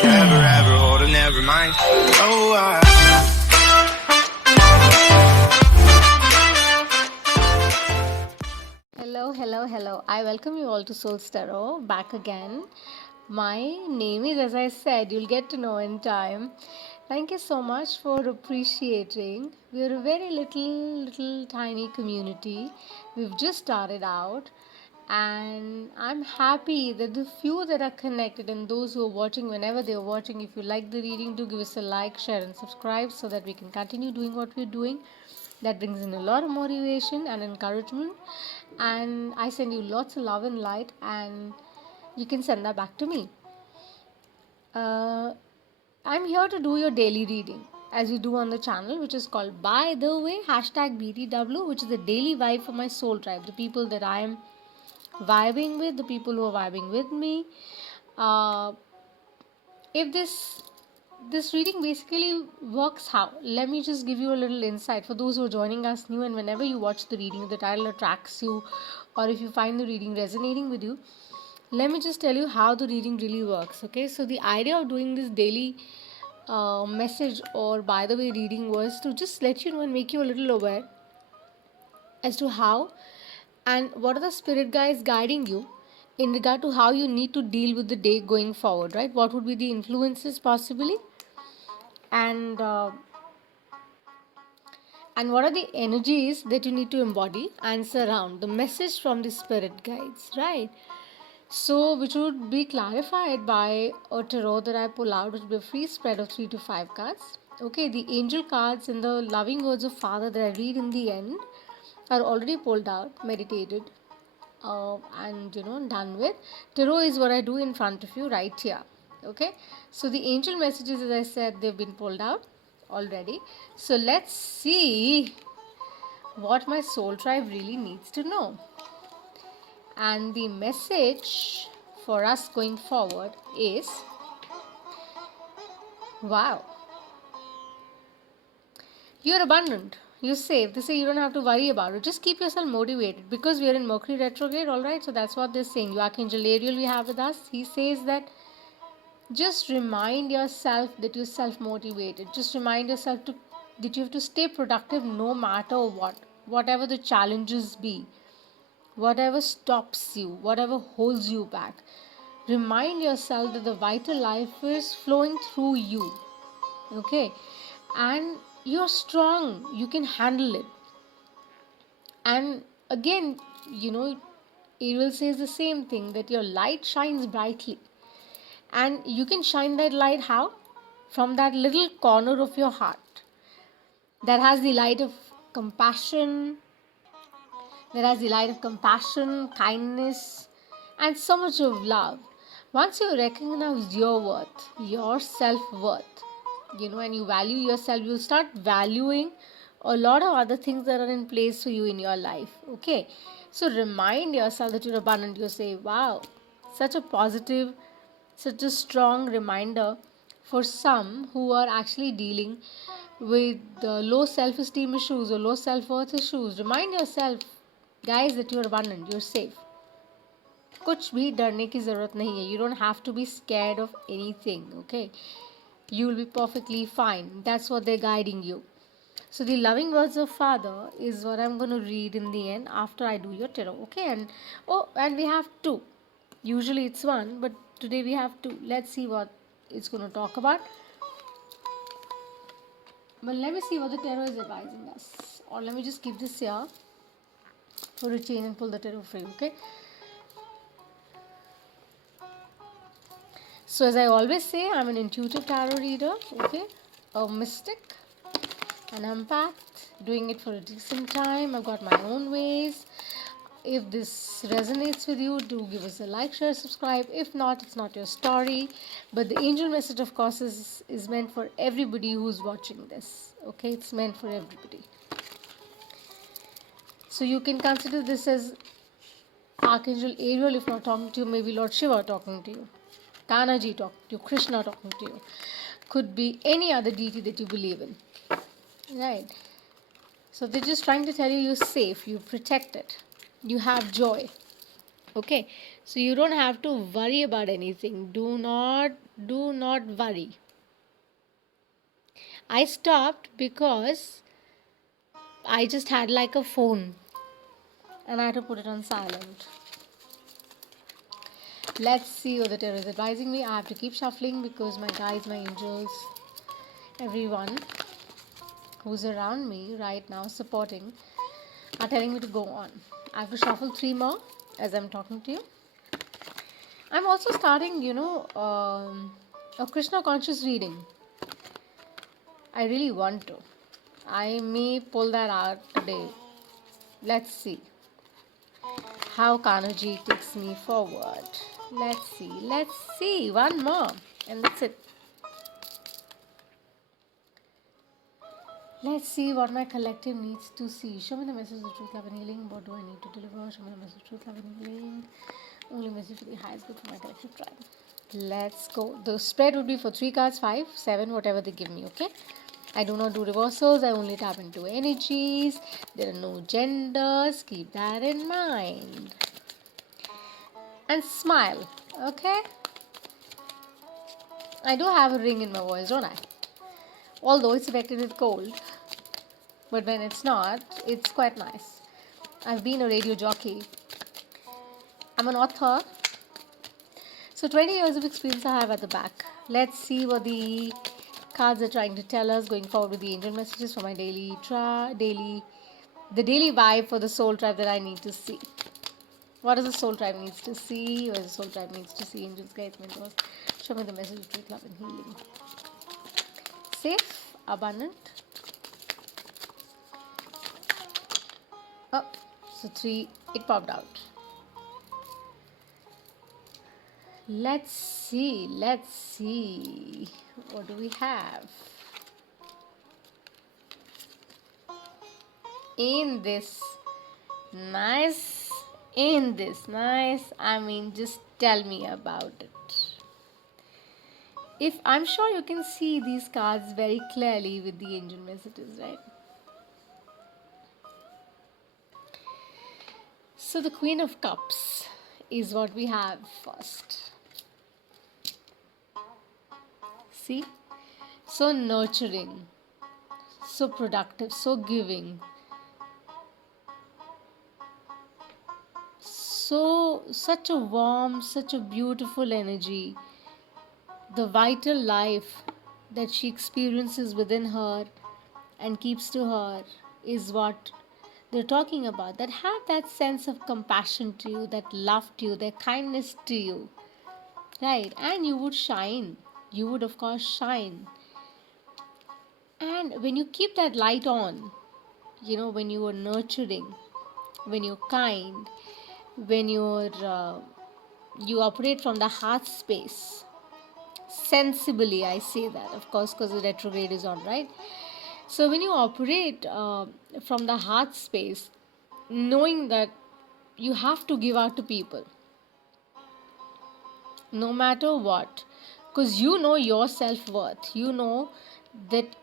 forever, ever hold or never mind. Oh, Hello. I welcome you all to Soul Tarot back again. My name is, as I said, you'll get to know in time. Thank you so much for appreciating. We're a very little tiny community. We've just started out, and I'm happy that the few that are connected and those who are watching, whenever they're watching, if you like the reading, do give us a like, share, and subscribe so that we can continue doing what we're doing. That brings in a lot of motivation and encouragement, and I send you lots of love and light, and you can send that back to me. I'm here to do your daily reading as we do on the channel, which is called By the Way #BTW, which is the daily vibe for my soul tribe, the people that I am vibing with, the people who are vibing with me. If this reading basically works, how, let me just give you a little insight for those who are joining us new, and whenever you watch the reading, the title attracts you, or if you find the reading resonating with you, let me just tell you how the reading really works. Okay, so the idea of doing this daily message or by the way reading was to just let you know and make you a little aware as to how and what are the spirit guides guiding you in regard to how you need to deal with the day going forward, right? What would be the influences possibly, and what are the energies that you need to embody and surround the message from the spirit guides, right? So, which would be clarified by a tarot that I pull out, which will be a free spread of 3 to 5 cards. Okay, the angel cards and the loving words of Father that I read in the end are already pulled out, meditated, and done with. Tarot is what I do in front of you right here. Okay, so the angel messages, as I said, they've been pulled out already. So let's see what my soul tribe really needs to know. And the message for us going forward is, wow, you're abundant, you're safe. They say you don't have to worry about it. Just keep yourself motivated because we are in Mercury retrograde, alright? So that's what they're saying. Archangel Ariel we have with us. He says that just remind yourself that you're self motivated. Just remind yourself that you have to stay productive no matter what, whatever the challenges be, whatever stops you, whatever holds you back. Remind yourself that the vital life is flowing through you. Okay, and you're strong, you can handle it. And again, Ariel says the same thing, that your light shines brightly, and you can shine that light how? From that little corner of your heart that has the light of compassion, kindness, and so much of love. Once you recognize your worth, your self-worth, and you value yourself, you'll start valuing a lot of other things that are in place for you in your life. Okay, so remind yourself that you're abundant. You say, wow, such a positive, such a strong reminder for some who are actually dealing with low self-esteem issues or low self-worth issues. Remind yourself, guys, that you're abundant, you're safe. कुछ भी डरने की ज़रूरत नहीं है. You don't have to be scared of anything. Okay, you will be perfectly fine. That's what they're guiding you. So the loving words of Father is what I'm going to read in the end after I do your tarot. Okay, and we have two. Usually it's one, but today we have two. Let's see what it's going to talk about. But let me see what the tarot is advising us. Or let me just keep this here for a chain and pull the tarot for you. Okay. So as I always say, I'm an intuitive tarot reader, okay, a mystic, an empath, doing it for a decent time. I've got my own ways. If this resonates with you, do give us a like, share, subscribe. If not, it's not your story. But the angel message, of course, is meant for everybody who's watching this. Okay, it's meant for everybody. So you can consider this as Archangel Ariel, if not talking to you, maybe Lord Shiva talking to you, Kanaji talking to you, Krishna talking to you. Could be any other deity that you believe in. Right. So they're just trying to tell you you're safe, you're protected, you have joy. Okay. So you don't have to worry about anything. Do not worry. I stopped because I just had like a phone and I had to put it on silent. Let's see what the tarot is advising me. I have to keep shuffling because my guides, my angels, everyone who's around me right now supporting are telling me to go on. I have to shuffle 3 more as I'm talking to you. I'm also starting, a Krishna conscious reading. I really want to. I may pull that out today. Let's see how Kanji takes me forward. Let's see. One more, and that's it. Let's see what my collective needs to see. Show me the message of truth, love, and healing. What do I need to deliver? Show me the message of truth, love, and healing. Only message for the highest good for my collective tribe. Let's go. The spread would be for 3 cards, 5, 7, whatever they give me, okay? I do not do reversals. I only tap into energies. There are no genders. Keep that in mind. And smile, okay? I do have a ring in my voice, don't I? Although it's affected with cold. But when it's not, it's quite nice. I've been a radio jockey. I'm an author. So 20 years of experience I have at the back. Let's see what the cards are trying to tell us going forward with the angel messages for my daily vibe for the soul tribe that I need to see. What does the soul tribe needs to see? What does the soul tribe needs to see? Angels, guides, mentors. Show me the message of truth, love, and healing. Safe, abundant. Oh, so 3, it popped out. Let's see. What do we have? In this nice, I mean, just tell me about it. If I'm sure you can see these cards very clearly with the angel messages, right? So the Queen of Cups is what we have first. See? So nurturing, so productive, so giving. Such a warm, such a beautiful energy. The vital life that she experiences within her and keeps to her is what they're talking about. That have that sense of compassion to you, that love to you, their kindness to you. Right? And you would shine. You would, of course, shine. And when you keep that light on, when you are nurturing, when you're kind, when you operate from the heart space, sensibly, I say that, of course, because the retrograde is on, right? So when you operate from the heart space, knowing that you have to give out to people, no matter what, because you know your self-worth, you know that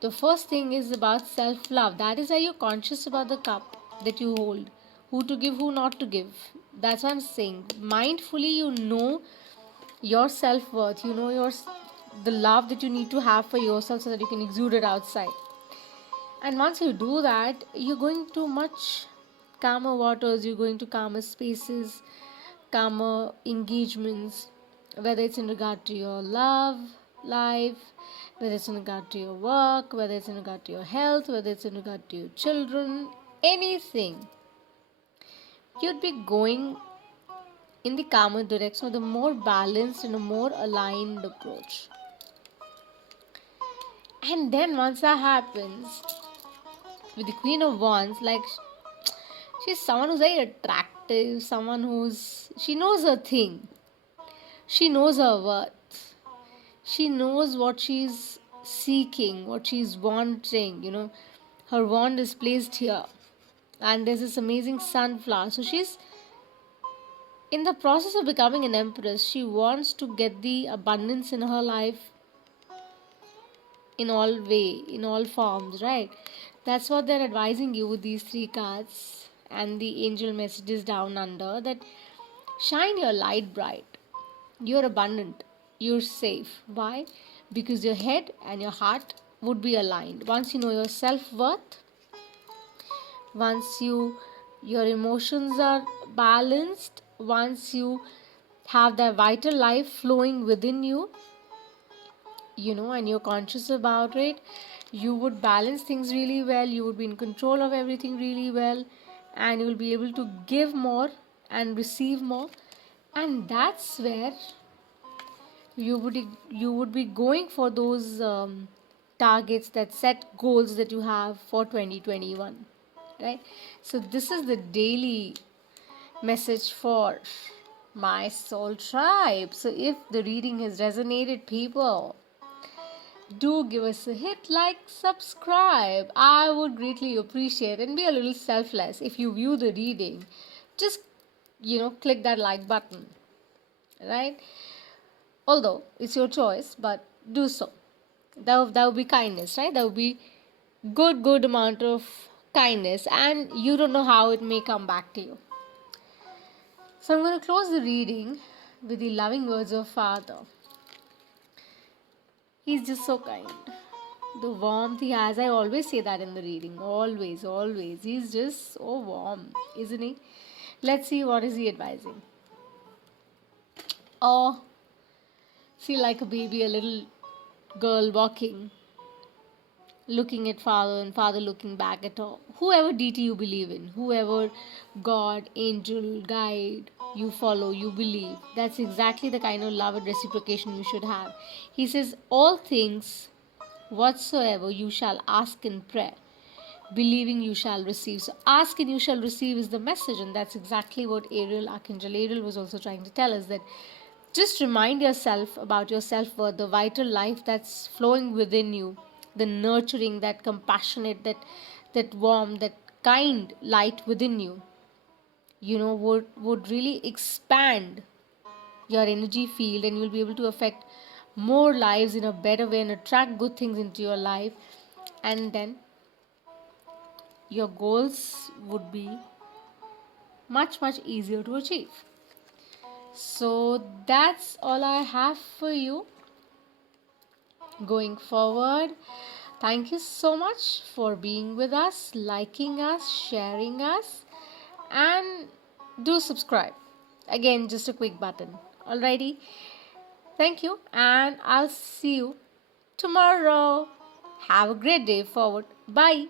the first thing is about self-love. That is why you're conscious about the cup that you hold, who to give, who not to give. That's what I'm saying. Mindfully, you know your self-worth, you know the love that you need to have for yourself so that you can exude it outside. And once you do that, you're going to much calmer waters, you're going to calmer spaces, calmer engagements, whether it's in regard to your love life, whether it's in regard to your work, whether it's in regard to your health, whether it's in regard to your children, anything. You'd be going in the calmer direction with a more balanced and a more aligned approach. And then once that happens, with the Queen of Wands, like, she's someone who's very attractive, she knows her thing. She knows her worth. She knows what she's seeking, what she's wanting, Her wand is placed here. And there's this amazing sunflower. So she's in the process of becoming an empress. She wants to get the abundance in her life in all forms, right? That's what they're advising you with these 3 cards and the angel messages down under, that Shine your light bright. You're abundant. You're safe. Why? Because your head and your heart would be aligned. Once you know your self-worth, once your emotions are balanced, once you have that vital life flowing within you, and you're conscious about it, you would balance things really well, you would be in control of everything really well, and you will be able to give more and receive more. And that's where you would be going for those targets, that set goals that you have for 2021, right? So this is the daily message for my soul tribe. So if the reading has resonated, people, do give us a hit, like, subscribe. I would greatly appreciate, and be a little selfless. If you view the reading, just click that like button, right? Although it's your choice, but do so. That would be kindness, right? That would be good amount of kindness, and you don't know how it may come back to you. So I'm going to close the reading with the loving words of Father. He's just so kind. The warmth he has, I always say that in the reading. Always, always. He's just so warm, isn't he? Let's see what is he advising. Oh, feel like a baby, a little girl walking, looking at Father, and Father looking back at her. Whoever deity you believe in, whoever God, angel, guide you follow, you believe, that's exactly the kind of love and reciprocation you should have. He says, all things whatsoever you shall ask in prayer, believing you shall receive. So ask and you shall receive is the message, and that's exactly what Archangel Ariel was also trying to tell us, that just remind yourself about your self-worth, the vital life that's flowing within you, the nurturing, that compassionate, that warm, that kind light within you, would really expand your energy field, and you'll be able to affect more lives in a better way and attract good things into your life. And then your goals would be much easier to achieve. So that's all I have for you going forward. Thank you so much for being with us, liking us, sharing us, and do subscribe. Again, just a quick button. Alrighty. Thank you, and I'll see you tomorrow. Have a great day forward. Bye.